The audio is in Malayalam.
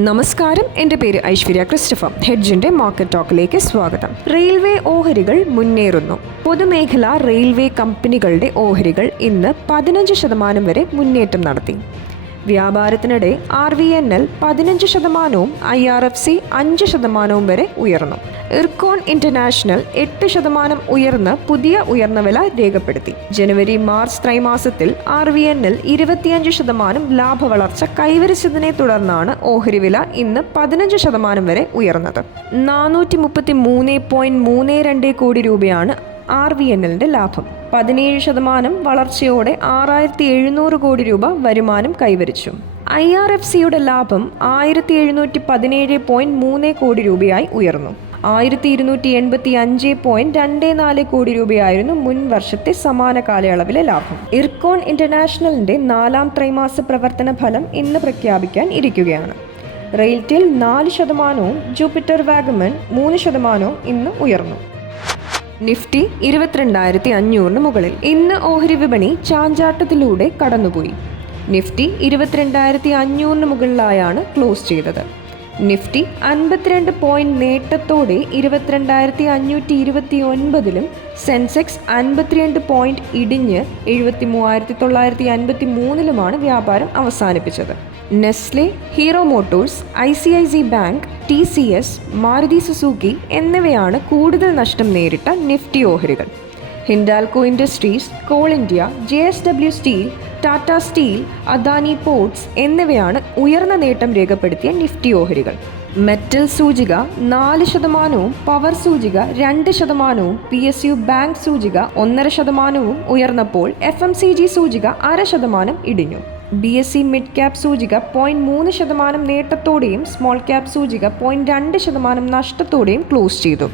നമസ്കാരം. എന്റെ പേര് ഐശ്വര്യ ക്രിസ്റ്റഫ ഹെഡ്ജിന്റെ മാർക്കറ്റ് ടോക്കിലേക്ക് സ്വാഗതം. റെയിൽവേ ഓഹരികൾ മുന്നേറുന്നു. പൊതുമേഖലാ റെയിൽവേ കമ്പനികളുടെ ഓഹരികൾ ഇന്ന് പതിനഞ്ച് ശതമാനം വരെ മുന്നേറ്റം നടത്തി. വ്യാപാരത്തിനിടെ ആർ വി എൻ എൽ പതിനഞ്ച് ശതമാനവും ഐ ആർ എഫ് സി അഞ്ച് ശതമാനവും വരെ ഉയർന്നു. ഇർക്കോൺ ഇന്റർനാഷണൽ എട്ട് ശതമാനം ഉയർന്ന് പുതിയ ഉയർന്ന വില രേഖപ്പെടുത്തി. ജനുവരി മാർച്ച് ത്രൈമാസത്തിൽ ആർ വി എൻ എൽ ഇരുപത്തിയഞ്ച് ശതമാനം ലാഭവളർച്ച കൈവരിച്ചതിനെ തുടർന്നാണ് ഓഹരി വില ഇന്ന് പതിനഞ്ച് ശതമാനം വരെ ഉയർന്നത്. നാനൂറ്റി മുപ്പത്തി മൂന്ന് പോയിന്റ് മൂന്ന് രണ്ട് കോടി രൂപയാണ് ആർ വി എൻ എല്ലിന്റെ ലാഭം. പതിനേഴ് ശതമാനം വളർച്ചയോടെ ആറായിരത്തി എഴുന്നൂറ് കോടി രൂപ വരുമാനം കൈവരിച്ചു. ഐ ആർ എഫ് സിയുടെ ലാഭം ആയിരത്തി എഴുന്നൂറ്റി പതിനേഴ് പോയിന്റ് മൂന്ന് കോടി രൂപയായി ഉയർന്നു. ആയിരത്തി ഇരുന്നൂറ്റി എൺപത്തി അഞ്ച് പോയിന്റ് രണ്ട് നാല് കോടി രൂപയായിരുന്നു മുൻ വർഷത്തെ സമാന കാലയളവിലെ ലാഭം. ഇർക്കോൺ ഇന്റർനാഷണലിന്റെ നാലാം ത്രൈമാസ പ്രവർത്തന ഫലം ഇന്ന് പ്രഖ്യാപിക്കാൻ ഇരിക്കുകയാണ്. റെയിൽറ്റിൽ നാല് ശതമാനവും ജൂപ്പിറ്റർ വാഗമൺ മൂന്ന് ശതമാനവും ഇന്ന് ഉയർന്നു. നിഫ്റ്റി ഇരുപത്തിരണ്ടായിരത്തി അഞ്ഞൂറിന് മുകളിൽ. ഇന്ന് ഓഹരി വിപണി ചാഞ്ചാട്ടത്തിലൂടെ കടന്നുപോയി. നിഫ്റ്റി ഇരുപത്തിരണ്ടായിരത്തി അഞ്ഞൂറിന് മുകളിലായാണ് ക്ലോസ് ചെയ്തത്. നിഫ്റ്റി അൻപത്തിരണ്ട് പോയിന്റ് നേട്ടത്തോടെ ഇരുപത്തിരണ്ടായിരത്തി അഞ്ഞൂറ്റി ഇരുപത്തി ഒൻപതിലും സെൻസെക്സ് അൻപത്തിരണ്ട് പോയിന്റ് ഇടിഞ്ഞ് എഴുപത്തി മൂവായിരത്തി തൊള്ളായിരത്തി അൻപത്തി മൂന്നിലുമാണ് വ്യാപാരം അവസാനിപ്പിച്ചത്. Nestle Hero motors I C I C bank T C S Maruti Suzuki എന്നിവയാണ് കൂടുതൽ നഷ്ടം നേരിട്ട നിഫ്റ്റി ഓഹരികൾ. Hindalco industries coal India J S W steel Tata steel Adani ports എന്നിവയാണ് ഉയർന്ന നേട്ടം രേഖപ്പെടുത്തിയ നിഫ്റ്റി ഓഹരികൾ. മെറ്റൽ സൂചിക നാല് ശതമാനവും പവർ സൂചിക രണ്ട് ശതമാനവും പി എസ് യു ബാങ്ക് സൂചിക ഒന്നര ശതമാനവും ഉയർന്നപ്പോൾ എഫ് എം സി ജി സൂചിക അര ശതമാനം ഇടിഞ്ഞു. B S C mid cap സൂചിക പോയിന്റ് മൂന്ന് ശതമാനം നേട്ടത്തോടെയും സ്മോൾ ക്യാപ് സൂചിക പോയിന്റ് രണ്ട് ശതമാനം നഷ്ടത്തോടെയും ക്ലോസ് ചെയ്തു.